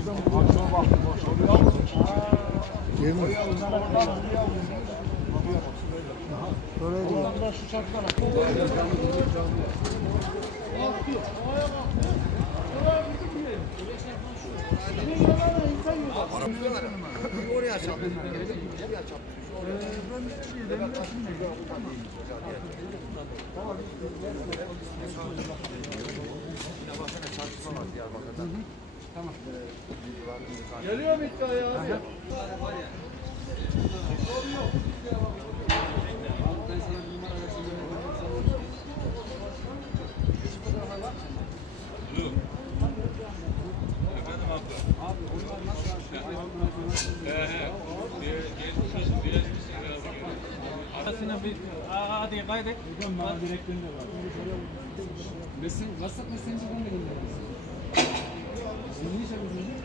Akşam vakti boş oluyor. Oradan da şu çaklara. Oraya çarptım. Tamam. Geliyor mu iddiaya abi? Hadi kaydet. WhatsApp Messenger'dan da göndeririz. Ne iş yapıyorsunuz?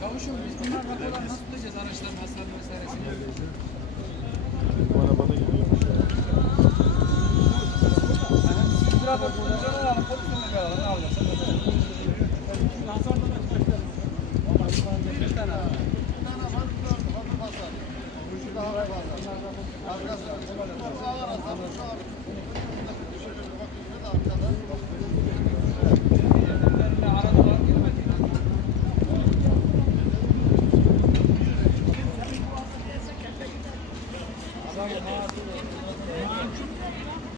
Çavuşum biz bunlar raporlar nasıl tutacağız araçların hasarını vesairesini? Bu arabada gidiyormuş ya. Biz rapor tutacağız alalım, pozisyonu alalım, ne alacaksa.